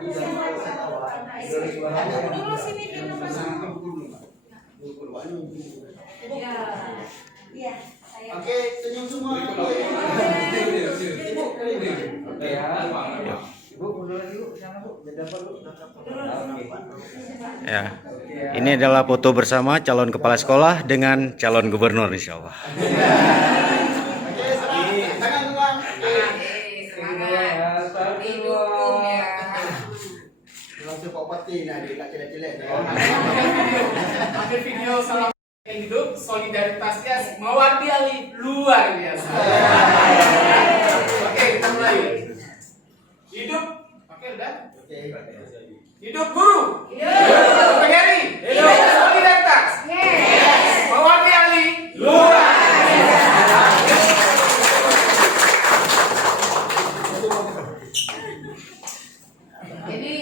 Dulu sini dulu Mas. Iya. Oke, senyum semua. Ya, ini adalah foto bersama calon kepala sekolah dengan calon gubernur, insya Allah. Ambil video salam hidup, solidaritasnya mewakili luar biasa. Oke, kita mulai. Hidup, oke udah. Hidup guru. Hidup PGRI. Hidup solidaritas. Mewakili luar. Jadi